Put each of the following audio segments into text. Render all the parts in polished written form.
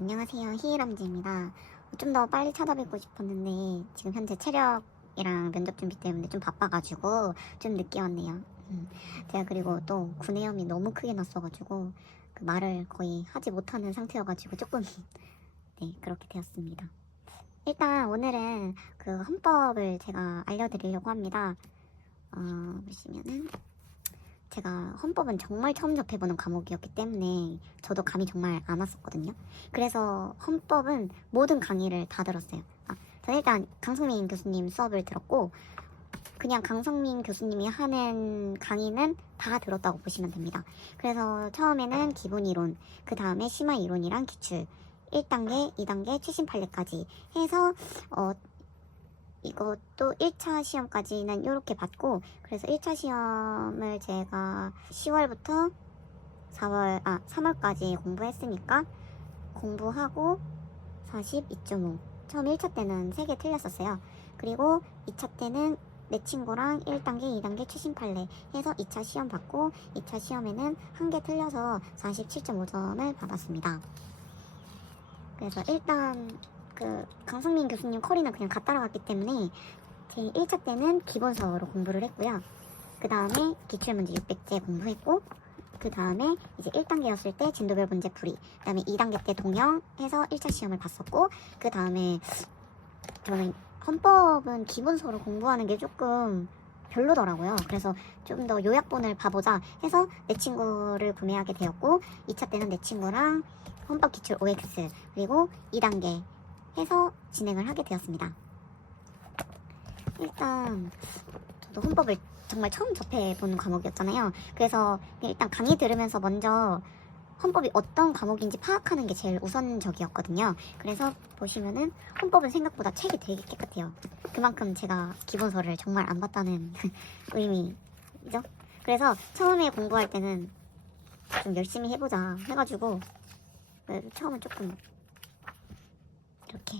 안녕하세요. 히이람지입니다. 좀 더 빨리 찾아뵙고 싶었는데 지금 현재 체력이랑 면접 준비 때문에 좀 바빠가지고 좀 늦게 왔네요. 제가 그리고 또 구내염이 너무 크게 났어가지고 그 말을 거의 하지 못하는 상태여가지고 조금 네, 그렇게 되었습니다. 일단 오늘은 그 헌법을 제가 알려드리려고 합니다. 보시면은 제가 헌법은 정말 처음 접해보는 과목이었기 때문에 저도 감이 정말 안 왔었거든요. 그래서 헌법은 모든 강의를 다 들었어요. 저는 일단 강성민 교수님 수업을 들었고 그냥 강성민 교수님이 하는 강의는 다 들었다고 보시면 됩니다. 그래서 처음에는 기본 이론, 그 다음에 심화 이론이랑 기출, 1단계, 2단계, 최신 판례까지 해서 이것도 1차 시험까지는 이렇게 받고, 그래서 1차 시험을 제가 10월부터 3월까지 공부했으니까 공부하고 42.5. 처음 1차 때는 3개 틀렸었어요. 그리고 2차 때는 내 친구랑 1단계, 2단계 최신 판례 해서 2차 시험 받고 2차 시험에는 1개 틀려서 47.5점을 받았습니다. 그래서 일단 그 강성민 교수님 커리는 그냥 다 따라갔기 때문에 제 1차 때는 기본서로 공부를 했고요. 그 다음에 기출문제 600제 공부했고, 그 다음에 이제 1단계였을 때 진도별 문제 풀이, 그 다음에 2단계 때 동영 해서 1차 시험을 봤었고, 그 다음에 저는 헌법은 기본서로 공부하는 게 조금 별로더라고요. 그래서 좀 더 요약본을 봐보자 해서 내 친구를 구매하게 되었고, 2차 때는 내 친구랑 헌법 기출 OX 그리고 2단계 해서 진행을 하게 되었습니다. 일단 저도 헌법을 정말 처음 접해본 과목이었잖아요. 그래서 일단 강의 들으면서 먼저 헌법이 어떤 과목인지 파악하는 게 제일 우선적이었거든요. 그래서 보시면은 헌법은 생각보다 책이 되게 깨끗해요. 그만큼 제가 기본서를 정말 안 봤다는 의미죠. 그래서 처음에 공부할 때는 좀 열심히 해보자 해가지고 처음은 조금 이렇게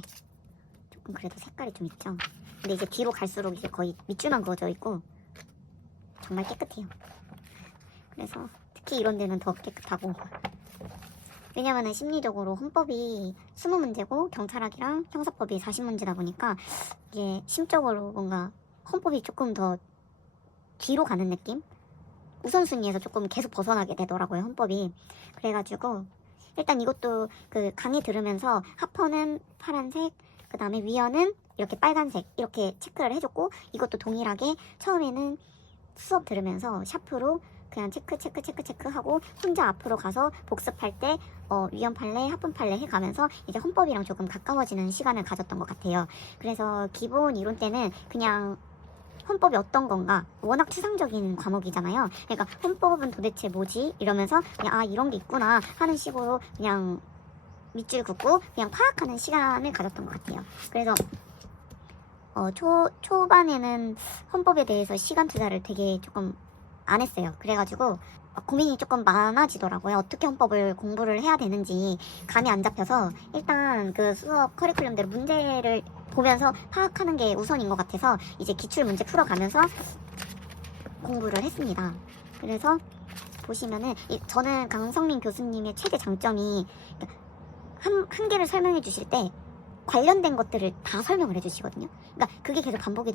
조금 그래도 색깔이 좀 있죠. 근데 이제 뒤로 갈수록 이제 거의 밑줄만 그어져 있고 정말 깨끗해요. 그래서 특히 이런 데는 더 깨끗하고, 왜냐면은 심리적으로 헌법이 20문제고 경찰학이랑 형사법이 40문제다 보니까 이게 심적으로 뭔가 헌법이 조금 더 뒤로 가는 느낌? 우선순위에서 조금 계속 벗어나게 되더라고요, 헌법이. 그래가지고 일단 이것도 그 강의 들으면서 하퍼는 파란색, 그 다음에 위어는 이렇게 빨간색 이렇게 체크를 해줬고, 이것도 동일하게 처음에는 수업 들으면서 샤프로 그냥 체크하고 혼자 앞으로 가서 복습할 때 위헌 판례, 합분 판례 해가면서 이제 헌법이랑 조금 가까워지는 시간을 가졌던 것 같아요. 그래서 기본 이론 때는 그냥 헌법이 어떤 건가, 워낙 추상적인 과목이잖아요. 그러니까 헌법은 도대체 뭐지? 이러면서 그냥 이런 게 있구나 하는 식으로 그냥 밑줄 긋고 그냥 파악하는 시간을 가졌던 것 같아요. 그래서 초반에는 헌법에 대해서 시간 투자를 되게 조금 안 했어요. 그래가지고 고민이 조금 많아지더라고요. 어떻게 헌법을 공부를 해야 되는지 감이 안 잡혀서 일단 그 수업 커리큘럼대로 문제를 보면서 파악하는 게 우선인 것 같아서 이제 기출 문제 풀어가면서 공부를 했습니다. 그래서 보시면은 저는 강성민 교수님의 최대 장점이 한 개를 설명해 주실 때 관련된 것들을 다 설명을 해주시거든요. 그러니까 그게 계속 반복이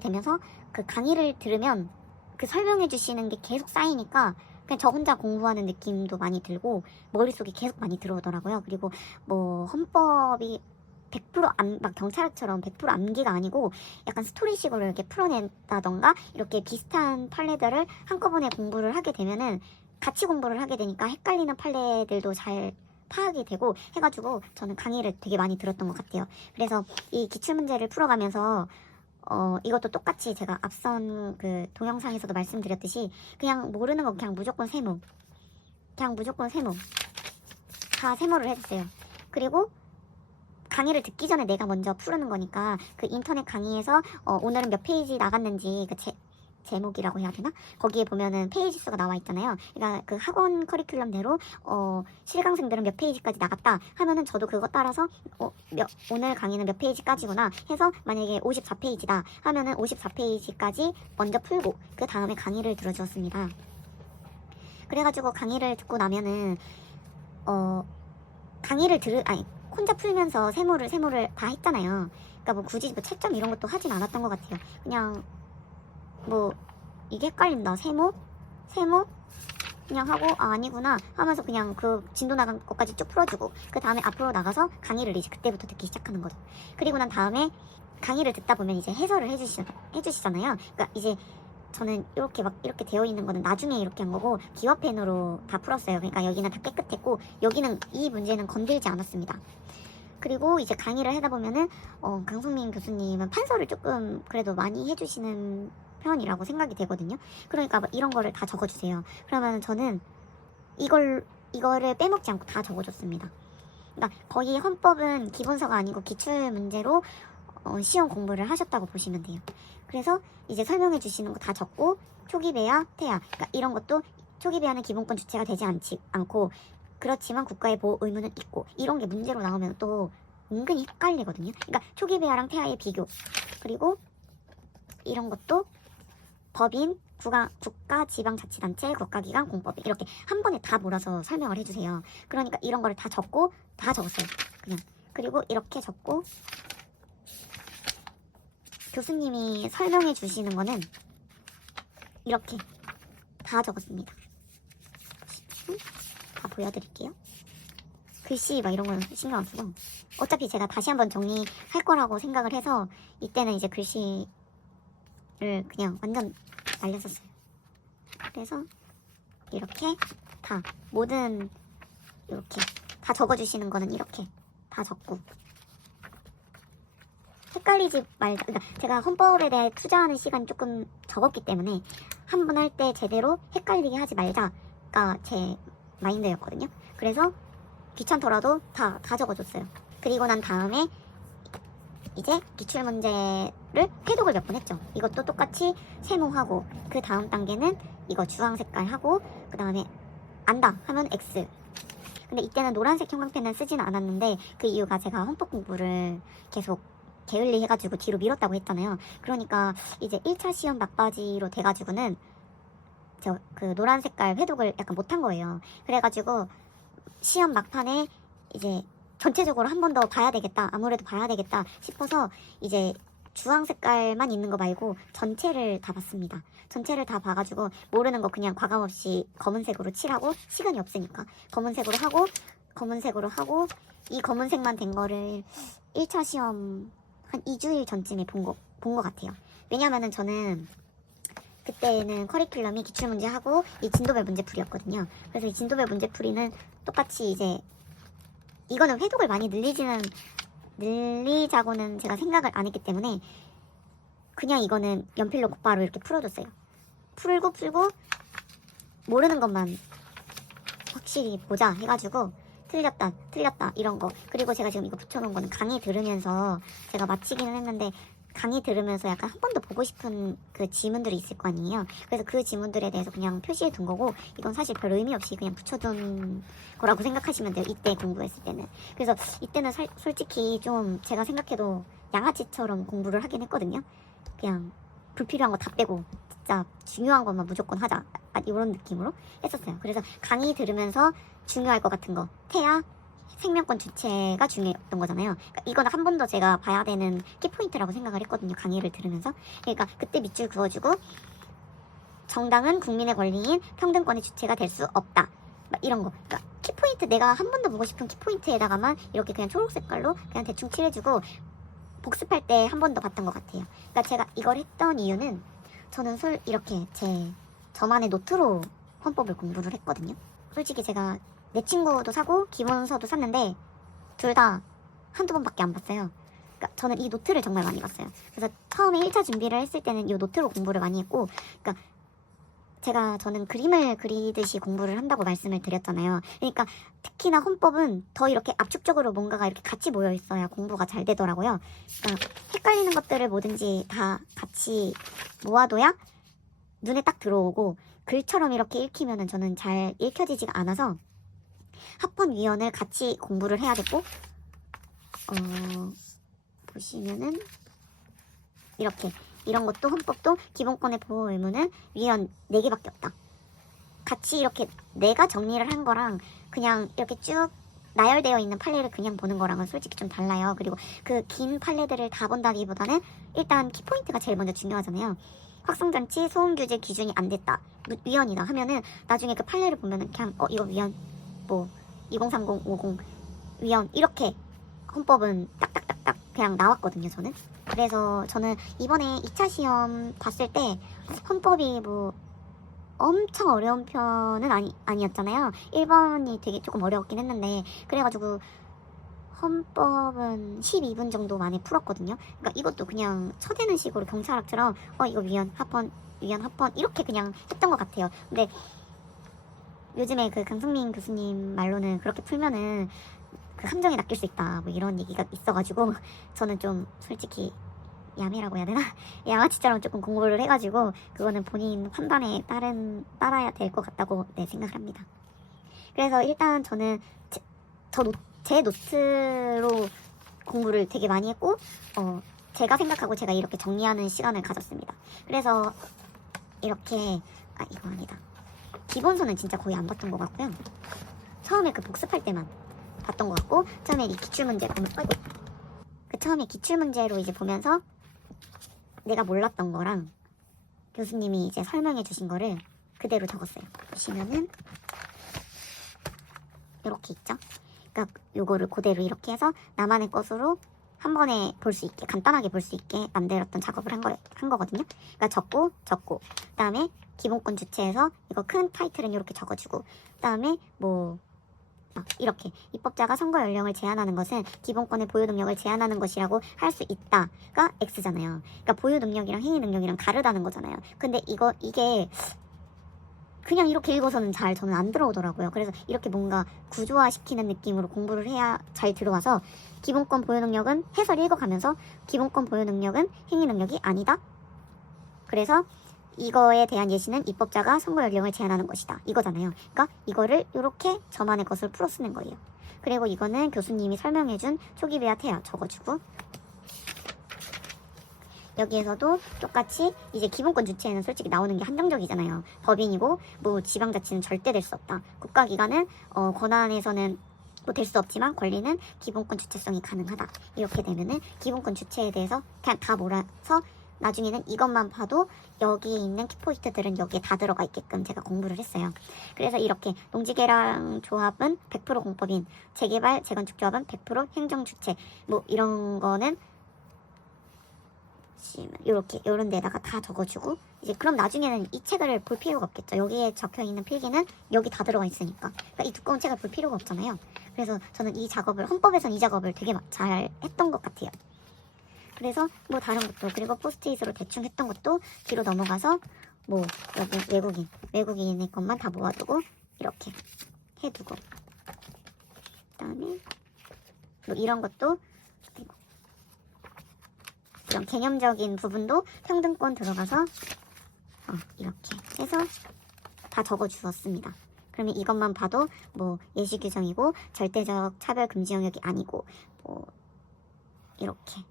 되면서 그 강의를 들으면 그 설명해 주시는 게 계속 쌓이니까 그냥 저 혼자 공부하는 느낌도 많이 들고 머릿속에 계속 많이 들어오더라고요. 그리고 뭐 헌법이 100% 막 경찰학처럼 100% 암기가 아니고 약간 스토리식으로 이렇게 풀어낸다던가 이렇게 비슷한 판례들을 한꺼번에 공부를 하게 되면은 같이 공부를 하게 되니까 헷갈리는 판례들도 잘 파악이 되고 해가지고 저는 강의를 되게 많이 들었던 것 같아요. 그래서 이 기출문제를 풀어가면서 이것도 똑같이 제가 앞선 그 동영상에서도 말씀드렸듯이 그냥 모르는 거 그냥 무조건 세모 다 세모를 해주세요. 그리고 강의를 듣기 전에 내가 먼저 푸르는 거니까 그 인터넷 강의에서 오늘은 몇 페이지 나갔는지 그 제목이라고 해야 되나? 거기에 보면은 페이지 수가 나와 있잖아요. 그러니까 그 학원 커리큘럼대로 실강생들은 몇 페이지까지 나갔다 하면은 저도 그거 따라서 오늘 강의는 몇 페이지까지구나 해서 만약에 54페이지다 하면은 54페이지까지 먼저 풀고 그 다음에 강의를 들어주었습니다. 그래가지고 강의를 듣고 나면은 강의를 아니 혼자 풀면서 세모를 다 했잖아요. 그러니까 뭐 굳이 뭐 채점 이런 것도 하진 않았던 것 같아요. 그냥 뭐 이게 헷갈린다. 세모 그냥 하고 아니구나 하면서 그냥 그 진도 나간 것까지 쭉 풀어주고 그 다음에 앞으로 나가서 강의를 이제 그때부터 듣기 시작하는 거죠. 그리고 난 다음에 강의를 듣다 보면 이제 해설을 해주시잖아요. 그러니까 이제 저는 이렇게 막 이렇게 되어 있는 거는 나중에 이렇게 한 거고 기와펜으로 다 풀었어요. 그러니까 여기는 다 깨끗했고 여기는 이 문제는 건들지 않았습니다. 그리고 이제 강의를 하다 보면은 강성민 교수님은 판서를 조금 그래도 많이 해주시는 편이라고 생각이 되거든요. 그러니까 막 이런 거를 다 적어주세요. 그러면 저는 이거를 빼먹지 않고 다 적어줬습니다. 그러니까 거의 헌법은 기본서가 아니고 기출 문제로 시험 공부를 하셨다고 보시면 돼요. 그래서 이제 설명해 주시는 거 다 적고 초기배야, 태야 그러니까 이런 것도 초기배야는 기본권 주체가 되지 않고 그렇지만 국가의 보호 의무는 있고 이런 게 문제로 나오면 또 은근히 헷갈리거든요. 그러니까 초기배야랑 태야의 비교 그리고 이런 것도 법인, 국가, 지방자치단체, 국가기관, 공법인 이렇게 한 번에 다 몰아서 설명을 해주세요. 그러니까 이런 거를 다 적고 다 적었어요. 그냥 그리고 이렇게 적고 교수님이 설명해 주시는 거는 이렇게 다 적었습니다. 다 보여드릴게요. 글씨 막 이런 건 신경 안 쓰고 어차피 제가 다시 한번 정리할 거라고 생각을 해서 이때는 이제 글씨를 그냥 완전 날렸었어요. 그래서 이렇게 다 모든 이렇게 다 적어주시는 거는 이렇게 다 적고 헷갈리지 말자. 그러니까 제가 헌법에 대해 투자하는 시간이 조금 적었기 때문에 한 번 할 때 제대로 헷갈리게 하지 말자가 제 마인드였거든요. 그래서 귀찮더라도 다 적어줬어요. 그리고 난 다음에 이제 기출문제를 회독을 몇 번 했죠. 이것도 똑같이 세모하고 그 다음 단계는 이거 주황 색깔 하고 그 다음에 안다 하면 X. 근데 이때는 노란색 형광펜을 쓰지는 않았는데 그 이유가 제가 헌법 공부를 계속 게을리 해가지고 뒤로 미뤘다고 했잖아요. 그러니까 이제 1차 시험 막바지로 돼가지고는 저 그 노란 색깔 회독을 약간 못한 거예요. 그래가지고 시험 막판에 이제 전체적으로 한 번 더 봐야 되겠다. 아무래도 봐야 되겠다 싶어서 이제 주황 색깔만 있는 거 말고 전체를 다 봤습니다. 전체를 다 봐가지고 모르는 거 그냥 과감없이 검은색으로 칠하고 시간이 없으니까 검은색으로 하고 이 검은색만 된 거를 1차 시험 한 2주일 전쯤에 본 거 같아요. 왜냐면은 저는 그때는 커리큘럼이 기출문제 하고 이 진도별 문제풀이였거든요. 그래서 이 진도별 문제풀이는 똑같이 이제 이거는 회독을 많이 늘리자고는 제가 생각을 안 했기 때문에 그냥 이거는 연필로 곧바로 이렇게 풀어줬어요. 풀고 모르는 것만 확실히 보자 해가지고 틀렸다 이런 거. 그리고 제가 지금 이거 붙여놓은 거는 강의 들으면서 제가 마치기는 했는데 강의 들으면서 약간 한 번 더 보고 싶은 그 지문들이 있을 거 아니에요. 그래서 그 지문들에 대해서 그냥 표시해 둔 거고 이건 사실 별 의미 없이 그냥 붙여둔 거라고 생각하시면 돼요. 이때 공부했을 때는. 그래서 이때는 솔직히 좀 제가 생각해도 양아치처럼 공부를 하긴 했거든요. 그냥 불필요한 거 다 빼고 진짜 중요한 것만 무조건 하자 이런 느낌으로 했었어요. 그래서 강의 들으면서 중요할 것 같은 거 태야 생명권 주체가 중요했던 거잖아요. 그러니까 이거는 한 번 더 제가 봐야 되는 키포인트라고 생각을 했거든요. 강의를 들으면서. 그러니까 그때 밑줄 그어주고 정당은 국민의 권리인 평등권의 주체가 될 수 없다. 막 이런 거. 그러니까 키포인트 내가 한 번 더 보고 싶은 키포인트에다가만 이렇게 그냥 초록 색깔로 그냥 대충 칠해주고 복습할 때 한 번 더 봤던 것 같아요. 그러니까 제가 이걸 했던 이유는 저는 이렇게 저만의 노트로 헌법을 공부를 했거든요. 솔직히 제가 내 친구도 사고 기본서도 샀는데 둘 다 한두 번밖에 안 봤어요. 그러니까 저는 이 노트를 정말 많이 봤어요. 그래서 처음에 1차 준비를 했을 때는 이 노트로 공부를 많이 했고 그러니까 저는 그림을 그리듯이 공부를 한다고 말씀을 드렸잖아요. 그러니까 특히나 헌법은 더 이렇게 압축적으로 뭔가가 이렇게 같이 모여 있어야 공부가 잘 되더라고요. 그러니까 헷갈리는 것들을 뭐든지 다 같이 모아둬야 눈에 딱 들어오고 글처럼 이렇게 읽히면은 저는 잘 읽혀지지가 않아서 합헌위원을 같이 공부를 해야 됐고 보시면은 이렇게 이런 것도 헌법도 기본권의 보호 의무는 위원 4개밖에 없다. 같이 이렇게 내가 정리를 한 거랑 그냥 이렇게 쭉 나열되어 있는 판례를 그냥 보는 거랑은 솔직히 좀 달라요. 그리고 그 긴 판례들을 다 본다기보다는 일단 키포인트가 제일 먼저 중요하잖아요. 확성장치 소음규제 기준이 안 됐다, 위헌이다 하면은 나중에 그 판례를 보면은 그냥 이거 위헌, 뭐 2030, 50 위헌 이렇게 헌법은 딱딱딱딱 그냥 나왔거든요, 저는. 그래서 저는 이번에 2차 시험 봤을 때 헌법이 뭐 엄청 어려운 편은 아니었잖아요. 1번이 되게 조금 어려웠긴 했는데, 그래가지고 헌법은 12분 정도 만에 풀었거든요. 그러니까 이것도 그냥 쳐대는 식으로 경찰학처럼 이거 위헌, 합헌, 위헌, 합헌 이렇게 그냥 했던 것 같아요. 근데 요즘에 그 강승민 교수님 말로는 그렇게 풀면은 그 함정에 낚일 수 있다, 뭐 이런 얘기가 있어가지고 저는 좀 솔직히 야매라고 해야 되나? 양아치처럼 조금 공부를 해가지고 그거는 본인 판단에 따라야 될 것 같다고 생각을 합니다. 그래서 일단 저는 제 노트로 공부를 되게 많이 했고 제가 생각하고 제가 이렇게 정리하는 시간을 가졌습니다. 그래서 이렇게 이거 아니다. 기본서는 진짜 거의 안 봤던 것 같고요. 처음에 그 복습할 때만 봤던 것 같고, 처음에 이 기출문제 보면 처음에 기출문제로 이제 보면서 내가 몰랐던 거랑 교수님이 이제 설명해 주신 거를 그대로 적었어요. 보시면은 이렇게 있죠. 그러니까 요거를 그대로 이렇게 해서 나만의 것으로 한 번에 볼 수 있게, 간단하게 볼 수 있게 만들었던 작업을 한 거거든요. 그러니까 적고 그다음에 기본권 주체에서 이거 큰 타이틀은 이렇게 적어주고, 그다음에 뭐 이렇게 입법자가 선거 연령을 제한하는 것은 기본권의 보유 능력을 제한하는 것이라고 할 수 있다가 X잖아요. 그러니까 보유 능력이랑 행위 능력이랑 다르다는 거잖아요. 근데 이게 그냥 이렇게 읽어서는 저는 안 들어오더라고요. 그래서 이렇게 뭔가 구조화시키는 느낌으로 공부를 해야 잘 들어와서, 기본권 보유 능력은 해설 읽어가면서 기본권 보유 능력은 행위 능력이 아니다. 그래서 이거에 대한 예시는 입법자가 선거 연령을 제한하는 것이다, 이거잖아요. 그러니까 이거를 이렇게 저만의 것을 풀어 쓰는 거예요. 그리고 이거는 교수님이 설명해준 초기비와 태아 적어주고, 여기에서도 똑같이 이제 기본권 주체에는 솔직히 나오는 게 한정적이잖아요. 법인이고 뭐 지방자치는 절대 될 수 없다. 국가기관은 권한에서는 뭐 될 수 없지만 권리는 기본권 주체성이 가능하다. 이렇게 되면은 기본권 주체에 대해서 그냥 다 몰아서 나중에는 이것만 봐도 여기에 있는 키포인트들은 여기에 다 들어가 있게끔 제가 공부를 했어요. 그래서 이렇게 농지개랑 조합은 100% 공법인, 재개발, 재건축 조합은 100% 행정주체, 뭐 이런 거는 이렇게 요런 데다가 다 적어주고, 이제 그럼 나중에는 이 책을 볼 필요가 없겠죠. 여기에 적혀있는 필기는 여기 다 들어가 있으니까. 그러니까 이 두꺼운 책을 볼 필요가 없잖아요. 그래서 저는 이 작업을, 헌법에선 이 작업을 되게 잘 했던 것 같아요. 그래서 뭐 다른 것도, 그리고 포스트잇으로 대충 했던 것도 뒤로 넘어가서 뭐 여기 외국인의 것만 다 모아두고 이렇게 해두고, 그다음에 뭐 이런 것도 이런 개념적인 부분도 평등권 들어가서 이렇게 해서 다 적어주었습니다. 그러면 이것만 봐도 뭐 예시 규정이고 절대적 차별 금지 영역이 아니고 뭐 이렇게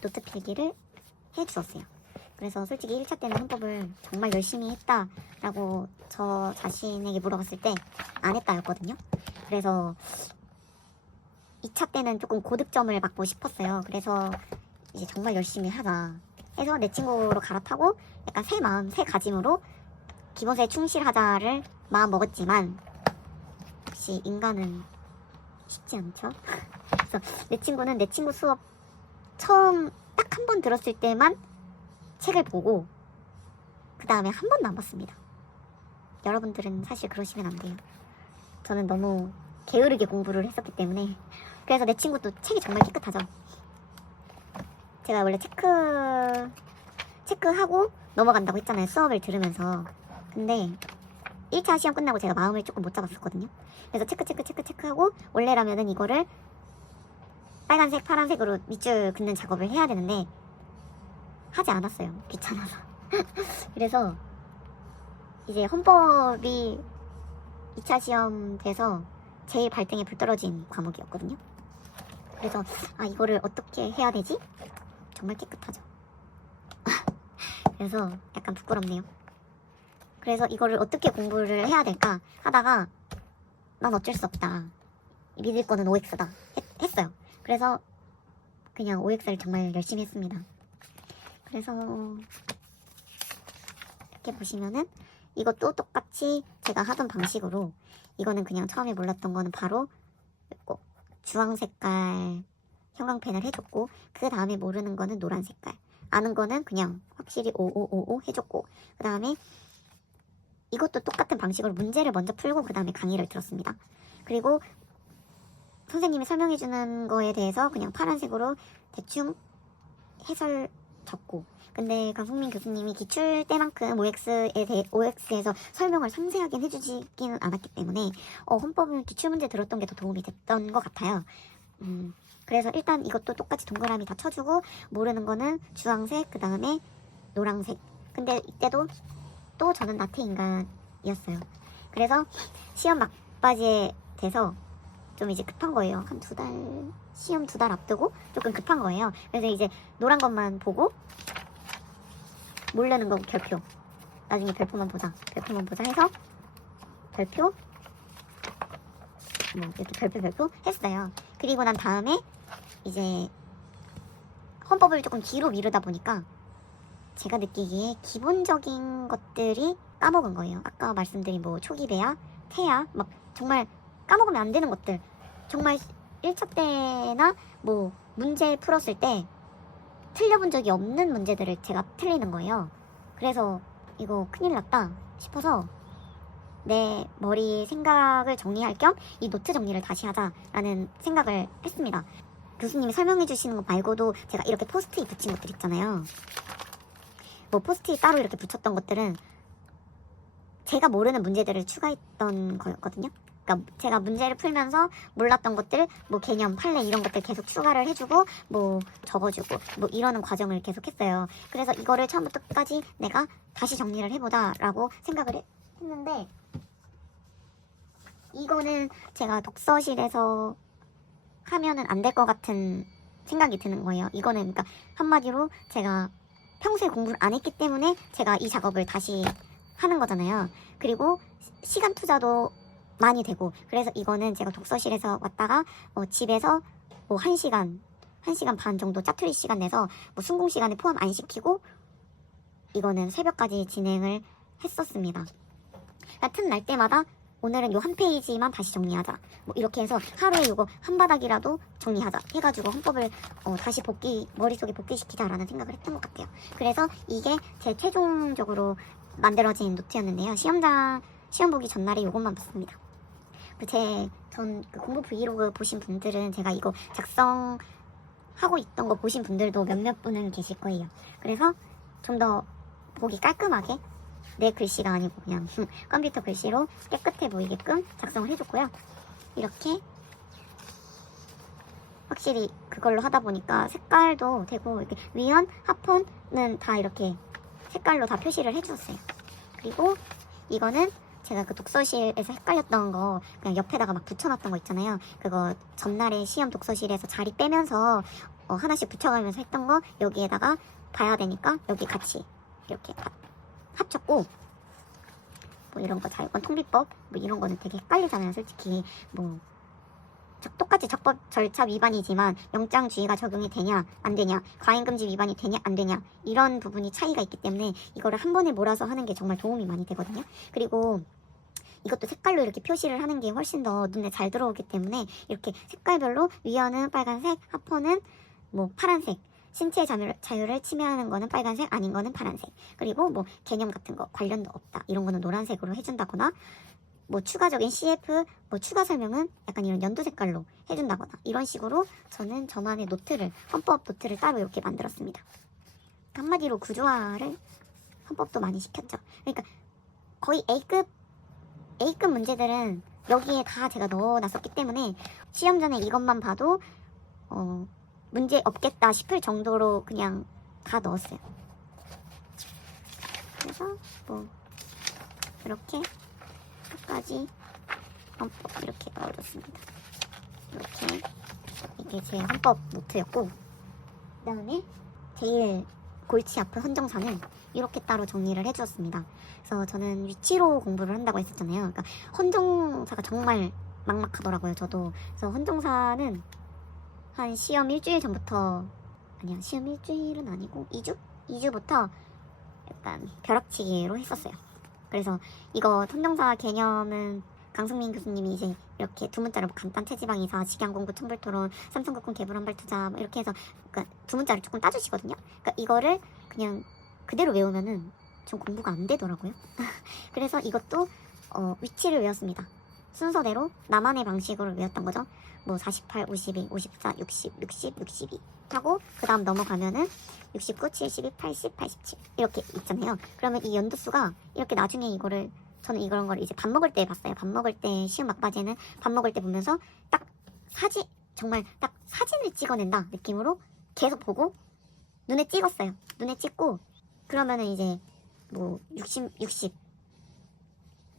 노트 필기를 해주었어요. 그래서 솔직히 1차 때는 헌법을 정말 열심히 했다라고 저 자신에게 물어봤을 때 안 했다였거든요. 그래서 2차 때는 조금 고득점을 받고 싶었어요. 그래서 이제 정말 열심히 하자 해서 내 친구로 갈아타고 약간 새 마음, 새 가짐으로 기본서에 충실하자를 마음 먹었지만, 역시 인간은 쉽지 않죠. 그래서 내 친구는 내 친구 수업 처음 딱 한 번 들었을 때만 책을 보고 그 다음에 한 번도 안 봤습니다. 여러분들은 사실 그러시면 안 돼요. 저는 너무 게으르게 공부를 했었기 때문에. 그래서 내 친구도 책이 정말 깨끗하죠. 제가 원래 체크하고 넘어간다고 했잖아요, 수업을 들으면서. 근데 1차 시험 끝나고 제가 마음을 조금 못 잡았었거든요. 그래서 체크하고, 원래라면은 이거를 빨간색, 파란색으로 밑줄 긋는 작업을 해야 되는데 하지 않았어요, 귀찮아서. 그래서 이제 헌법이 2차 시험 돼서 제일 발등에 불 떨어진 과목이었거든요. 그래서 이거를 어떻게 해야 되지? 정말 깨끗하죠. 그래서 약간 부끄럽네요. 그래서 이거를 어떻게 공부를 해야 될까 하다가 난 어쩔 수 없다, 믿을 거는 OX다 했어요. 그래서 그냥 OX를 정말 열심히 했습니다. 그래서 이렇게 보시면은 이것도 똑같이 제가 하던 방식으로, 이거는 그냥 처음에 몰랐던 거는 바로 꼭 주황 색깔 형광펜을 해줬고, 그 다음에 모르는 거는 노란 색깔, 아는 거는 그냥 확실히 5555 해줬고, 그 다음에 이것도 똑같은 방식으로 문제를 먼저 풀고 그 다음에 강의를 들었습니다. 그리고 선생님이 설명해주는 거에 대해서 그냥 파란색으로 대충 해설 적고, 근데 강승민 교수님이 기출 때만큼 OX에서 설명을 상세하게 해주지기는 않았기 때문에 헌법은 기출 문제 들었던 게 더 도움이 됐던 것 같아요. 그래서 일단 이것도 똑같이 동그라미 다 쳐주고, 모르는 거는 주황색, 그 다음에 노란색. 근데 이때도 또 저는 나태 인간이었어요. 그래서 시험 막바지에 돼서 좀 이제 급한 거예요. 한 2달, 시험 2달 앞두고 조금 급한 거예요. 그래서 이제 노란 것만 보고, 모르는 거 별표, 나중에 별표만 보자 해서 별표, 뭐 이렇게 별표 했어요. 그리고 난 다음에 이제 헌법을 조금 뒤로 미루다 보니까 제가 느끼기에 기본적인 것들이 까먹은 거예요. 아까 말씀드린 뭐 초기배야, 태야, 막 정말 까먹으면 안 되는 것들, 정말 1차 때나 뭐 문제 풀었을 때 틀려본 적이 없는 문제들을 제가 틀리는 거예요. 그래서 이거 큰일 났다 싶어서 내 머리 생각을 정리할 겸 이 노트 정리를 다시 하자라는 생각을 했습니다. 교수님이 설명해 주시는 거 말고도 제가 이렇게 포스트잇 붙인 것들 있잖아요. 뭐 포스트잇 따로 이렇게 붙였던 것들은 제가 모르는 문제들을 추가했던 거였거든요. 그러니까 제가 문제를 풀면서 몰랐던 것들, 뭐 개념, 판례 이런 것들 계속 추가를 해주고 뭐 적어주고 뭐 이러는 과정을 계속 했어요. 그래서 이거를 처음부터 끝까지 내가 다시 정리를 해보자 라고 생각을 했는데, 이거는 제가 독서실에서 하면은 안 될 것 같은 생각이 드는 거예요. 이거는 그러니까 한마디로 제가 평소에 공부를 안 했기 때문에 제가 이 작업을 다시 하는 거잖아요. 그리고 시간 투자도 많이 되고, 그래서 이거는 제가 독서실에서 왔다가 집에서 뭐 1시간 반 정도 짜투리 시간 내서 뭐 순공 시간에 포함 안 시키고 이거는 새벽까지 진행을 했었습니다. 같은 날 때마다 오늘은 요 한 페이지만 다시 정리하자, 뭐 이렇게 해서 하루에 요거 한 바닥이라도 정리하자 해가지고 헌법을 다시 머릿속에 복귀시키자라는 생각을 했던 것 같아요. 그래서 이게 제 최종적으로 만들어진 노트였는데요. 시험 보기 전날에 요것만 봤습니다. 전 공부 브이로그 보신 분들은 제가 이거 작성하고 있던 거 보신 분들도 몇몇 분은 계실 거예요. 그래서 좀 더 보기 깔끔하게 내 글씨가 아니고 그냥 컴퓨터 글씨로 깨끗해 보이게끔 작성을 해줬고요. 이렇게 확실히 그걸로 하다 보니까 색깔도 되고, 이렇게 위원, 하폰은 다 이렇게 색깔로 다 표시를 해주었어요. 그리고 이거는 제가 그 독서실에서 헷갈렸던 거 그냥 옆에다가 막 붙여놨던 거 있잖아요. 그거 전날에 시험 독서실에서 자리 빼면서 하나씩 붙여가면서 했던 거 여기에다가 봐야 되니까 여기 같이 이렇게 합쳤고, 뭐 이런 거 자유권 통비법 뭐 이런 거는 되게 헷갈리잖아요. 솔직히 뭐 똑같이 적법 절차 위반이지만 영장주의가 적용이 되냐 안 되냐, 과잉금지 위반이 되냐 안 되냐, 이런 부분이 차이가 있기 때문에 이거를 한 번에 몰아서 하는 게 정말 도움이 많이 되거든요. 그리고 이것도 색깔로 이렇게 표시를 하는 게 훨씬 더 눈에 잘 들어오기 때문에 이렇게 색깔별로 위원은 빨간색, 하퍼는 뭐 파란색, 신체 자유를 침해하는 거는 빨간색, 아닌 거는 파란색, 그리고 뭐 개념 같은 거 관련도 없다 이런 거는 노란색으로 해준다거나, 뭐 추가적인 CF 뭐 추가 설명은 약간 이런 연두 색깔로 해준다거나, 이런 식으로 저는 저만의 헌법 노트를 따로 이렇게 만들었습니다. 한마디로 구조화를 헌법도 많이 시켰죠. 그러니까 거의 A급 문제들은 여기에 다 제가 넣어놨었기 때문에 시험 전에 이것만 봐도 문제 없겠다 싶을 정도로 그냥 다 넣었어요. 그래서 뭐 이렇게 끝까지 헌법 이렇게 넣어줬습니다. 이렇게 이게 제 헌법 노트였고, 그 다음에 제일 골치 아픈 헌정사는 이렇게 따로 정리를 해주었습니다. 그래서 저는 위치로 공부를 한다고 했었잖아요. 그러니까 헌정사가 정말 막막하더라고요, 저도. 그래서 헌정사는 한 시험 일주일 전부터, 아니야, 시험 일주일은 아니고 2주? 2주부터 약간 벼락치기로 했었어요. 그래서 이거 헌정사 개념은 강승민 교수님이 이제 이렇게 두 문자로 뭐 간단 체지방이사, 직양공부, 청불토론, 삼성국군 개불한발투자 뭐 이렇게 해서 그러니까 두 문자를 조금 따주시거든요. 그러니까 이거를 그냥 그대로 외우면은 좀 공부가 안 되더라고요. 그래서 이것도 위치를 외웠습니다. 순서대로 나만의 방식으로 외웠던 거죠. 뭐 48, 52, 54, 60, 60, 62 하고 그 다음 넘어가면은 69, 72, 80, 87 이렇게 있잖아요. 그러면 이 연두수가 이렇게 나중에 이거를 저는 이런 걸 이제 밥 먹을 때 봤어요. 밥 먹을 때 시험 막바지에는 밥 먹을 때 보면서 딱 정말 딱 사진을 찍어낸다 느낌으로 계속 보고 눈에 찍었어요. 눈에 찍고 그러면은 이제 뭐 60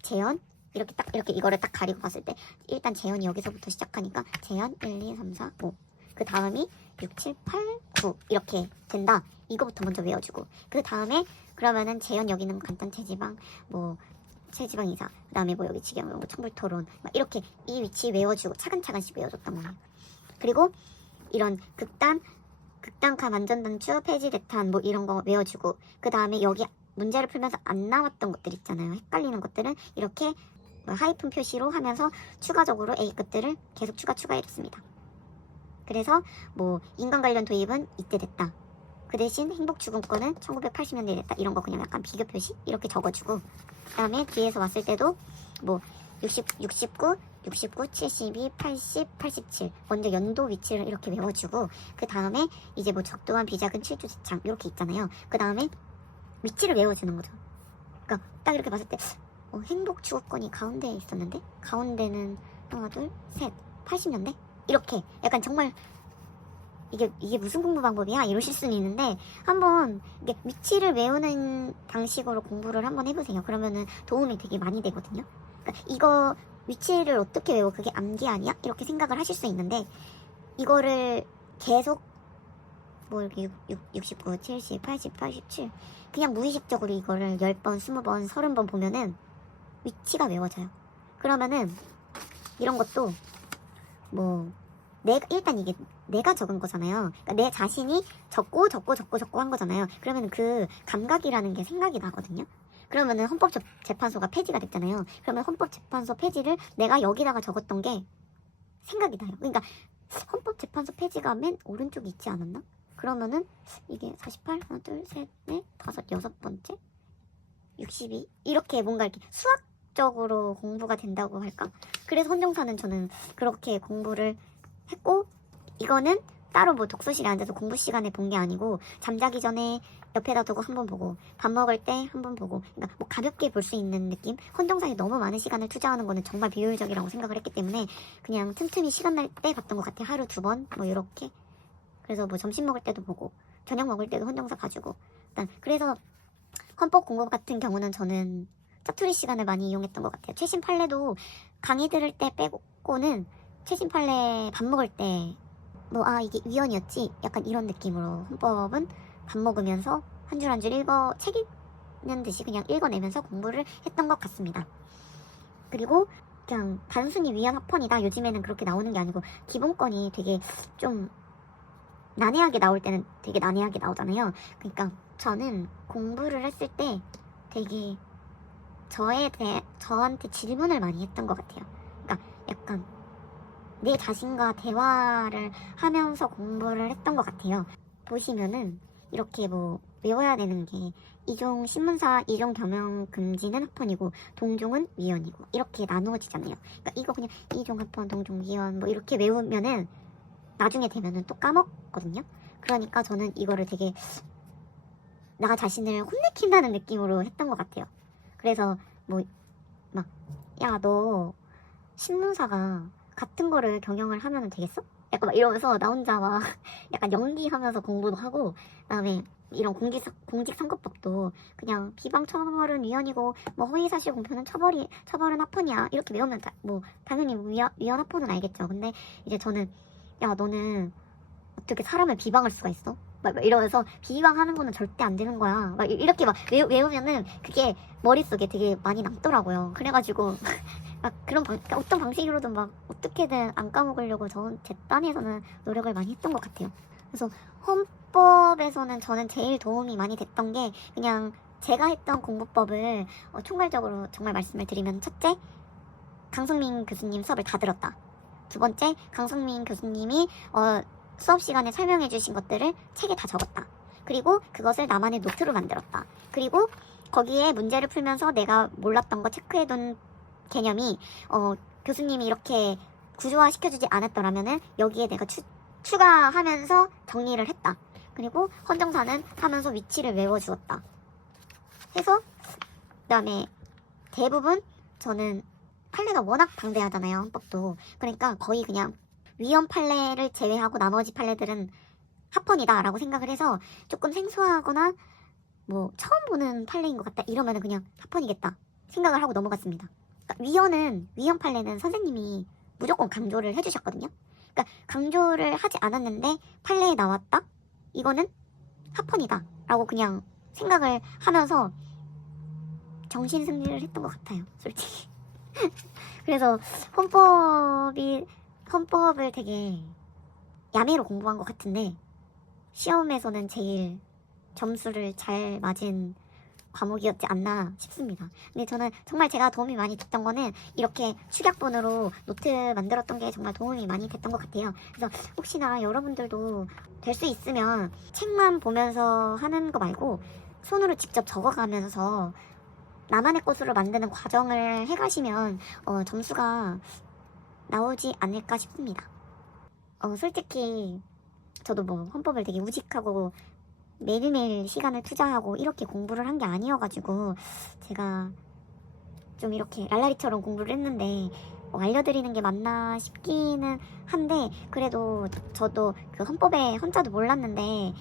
재현 이렇게 이거를 딱 가리고 봤을 때 일단 재현이 여기서부터 시작하니까 재현 1, 2, 3, 4, 5 그 다음이 6, 7, 8, 9 이렇게 된다. 이거부터 먼저 외워주고 그 다음에 그러면은 재현 여기 있는 간단 체지방 뭐 체지방 이사 그 다음에 뭐 여기 직영 뭐 청불토론 막 이렇게 이 위치 외워주고 차근차근씩 외워줬단 말이에요. 그리고 이런 극단카 만전단추 폐지대탄 뭐 이런 거 외워주고 그 다음에 여기 문제를 풀면서 안 나왔던 것들 있잖아요. 헷갈리는 것들은 이렇게 뭐 하이픈 표시로 하면서 추가적으로 A급들을 계속 추가해줬습니다. 그래서 뭐 인간 관련 도입은 이때 됐다. 그 대신 행복추gun권은 1980년대에 됐다. 이런 거 그냥 약간 비교 표시 이렇게 적어주고 그 다음에 뒤에서 왔을 때도 뭐 69, 72, 80, 87 먼저 연도 위치를 이렇게 외워주고 그 다음에 이제 뭐 적도한 비작은 7주지창 이렇게 있잖아요. 그 다음에 위치를 외워주는 거죠. 그러니까 딱 이렇게 봤을 때 행복추구권이 가운데에 있었는데 가운데는 하나 둘 셋 80년대 이렇게 약간 정말 이게 무슨 공부 방법이야 이러실 수는 있는데 한번 이게 위치를 외우는 방식으로 공부를 한번 해보세요. 그러면은 도움이 되게 많이 되거든요. 그러니까 이거 위치를 어떻게 외워 그게 암기 아니야? 이렇게 생각을 하실 수 있는데 이거를 계속 뭐 이렇게 69, 70, 80, 87 그냥 무의식적으로 이거를 10번, 20번, 30번 보면은 위치가 외워져요. 그러면은 이런 것도 뭐 일단 이게 내가 적은 거잖아요. 그러니까 내 자신이 적고 한 거잖아요. 그러면 그 감각이라는 게 생각이 나거든요. 그러면은 헌법재판소가 폐지가 됐잖아요. 그러면 헌법재판소 폐지를 내가 여기다가 적었던 게 생각이 나요. 그러니까 헌법재판소 폐지가 맨 오른쪽에 있지 않았나? 그러면은 이게 48, 하나, 둘, 셋, 넷, 다섯, 여섯 번째, 62 이렇게 뭔가 이렇게 수학적으로 공부가 된다고 할까? 그래서 헌정사는 저는 그렇게 공부를 했고 이거는 따로 뭐 독서실에 앉아서 공부 시간에 본 게 아니고 잠자기 전에 옆에다 두고 한번 보고 밥 먹을 때 한번 보고 그러니까 뭐 가볍게 볼 수 있는 느낌. 헌정사에 너무 많은 시간을 투자하는 거는 정말 비효율적이라고 생각을 했기 때문에 그냥 틈틈이 시간 날 때 봤던 것 같아요. 하루 2번 뭐 이렇게. 그래서 뭐 점심 먹을 때도 보고 저녁 먹을 때도 헌정사 봐주고 일단 그래서 헌법 공부 같은 경우는 저는 짜투리 시간을 많이 이용했던 것 같아요. 최신 판례도 강의 들을 때 빼고는 최신 판례 밥 먹을 때 뭐 이게 위헌이었지 약간 이런 느낌으로 헌법은 밥 먹으면서 한 줄 한 줄 책 읽는 듯이 그냥 읽어내면서 공부를 했던 것 같습니다. 그리고 그냥 단순히 위헌 합헌이다 요즘에는 그렇게 나오는 게 아니고 기본권이 되게 좀 난해하게 나올 때는 되게 난해하게 나오잖아요. 그러니까 저는 공부를 했을 때 되게 저한테 질문을 많이 했던 것 같아요. 그러니까 약간 내 자신과 대화를 하면서 공부를 했던 것 같아요. 보시면은 이렇게 뭐 외워야 되는 게 이종 신문사 이종 겸용 금지는 합헌이고 동종은 위헌이고 이렇게 나누어지잖아요. 그러니까 이거 그냥 이종 합헌 동종 위헌 뭐 이렇게 외우면은 나중에 되면은 또 까먹거든요. 그러니까 저는 이거를 되게 나 자신을 혼내킨다는 느낌으로 했던 것 같아요. 그래서 뭐 막 야 너 신문사가 같은 거를 경영을 하면 되겠어? 약간 막 이러면서 나 혼자 막 약간 연기하면서 공부도 하고 그다음에 이런 공직선거법도 그냥 비방 처벌은 위헌이고 뭐 허위사실 공표는 처벌은 합헌이야 이렇게 외우면 뭐 당연히 위헌 합헌은 알겠죠. 근데 이제 저는 야 너는 어떻게 사람을 비방할 수가 있어? 막 이러면서 비방하는 거는 절대 안 되는 거야. 막 이렇게 막 외우면은 그게 머릿속에 되게 많이 남더라고요. 그래가지고 막 그런 그러니까 어떤 방식으로든 막 어떻게든 안 까먹으려고 제 딴에서는 노력을 많이 했던 것 같아요. 그래서 헌법에서는 저는 제일 도움이 많이 됐던 게 그냥 제가 했던 공부법을 총괄적으로 정말 말씀을 드리면, 첫째, 강성민 교수님 수업을 다 들었다. 두 번째, 강성민 교수님이 수업 시간에 설명해 주신 것들을 책에 다 적었다. 그리고 그것을 나만의 노트로 만들었다. 그리고 거기에 문제를 풀면서 내가 몰랐던 거 체크해둔 개념이 교수님이 이렇게 구조화 시켜주지 않았더라면은 여기에 내가 추가하면서 정리를 했다. 그리고 헌정사는 하면서 위치를 외워주었다. 해서 그다음에 대부분 저는 판례가 워낙 방대하잖아요, 헌법도. 그러니까 거의 그냥 위헌 판례를 제외하고 나머지 판례들은 합헌이다 라고 생각을 해서 조금 생소하거나 뭐 처음 보는 판례인 것 같다 이러면 그냥 합헌이겠다 생각을 하고 넘어갔습니다. 그러니까 위헌 판례는 선생님이 무조건 강조를 해주셨거든요. 그러니까 강조를 하지 않았는데 판례에 나왔다? 이거는 합헌이다 라고 그냥 생각을 하면서 정신승리를 했던 것 같아요, 솔직히. 그래서 헌법을 되게 야매로 공부한 것 같은데 시험에서는 제일 점수를 잘 맞은 과목이었지 않나 싶습니다. 근데 저는 정말 제가 도움이 많이 됐던 거는 이렇게 축약본으로 노트 만들었던 게 정말 도움이 많이 됐던 것 같아요. 그래서 혹시나 여러분들도 될 수 있으면 책만 보면서 하는 거 말고 손으로 직접 적어가면서 나만의 것으로 만드는 과정을 해가시면 점수가 나오지 않을까 싶습니다. 솔직히 저도 뭐 헌법을 되게 우직하고 매일매일 시간을 투자하고 이렇게 공부를 한 게 아니어가지고 제가 좀 이렇게 랄라리처럼 공부를 했는데 알려드리는 게 맞나 싶기는 한데, 그래도 저도 그 헌법의 헌자도 몰랐는데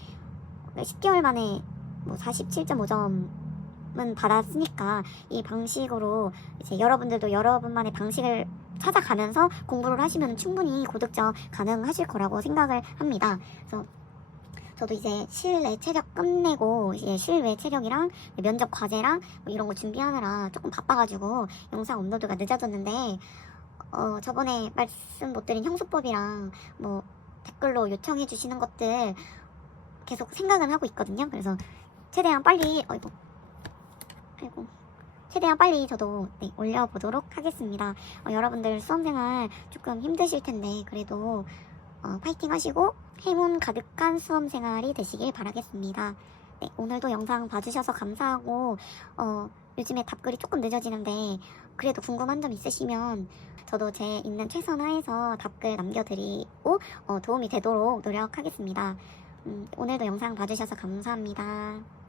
10개월 만에 뭐 47.5점은 받았으니까 이 방식으로 이제 여러분들도 여러분만의 방식을 찾아가면서 공부를 하시면 충분히 고득점 가능하실 거라고 생각을 합니다. 그래서 저도 이제 실내 체력 끝내고 이제 실외 체력이랑 면접 과제랑 뭐 이런 거 준비하느라 조금 바빠가지고 영상 업로드가 늦어졌는데 저번에 말씀 못 드린 형수법이랑 뭐 댓글로 요청해 주시는 것들 계속 생각은 하고 있거든요. 그래서 최대한 빨리 최대한 빨리 저도 올려보도록 하겠습니다. 여러분들 수험생활 조금 힘드실 텐데 그래도 파이팅 하시고 행운 가득한 수험생활이 되시길 바라겠습니다. 네, 오늘도 영상 봐주셔서 감사하고 요즘에 답글이 조금 늦어지는데 그래도 궁금한 점 있으시면 저도 제 있는 최선 다해서 답글 남겨드리고 도움이 되도록 노력하겠습니다. 오늘도 영상 봐주셔서 감사합니다.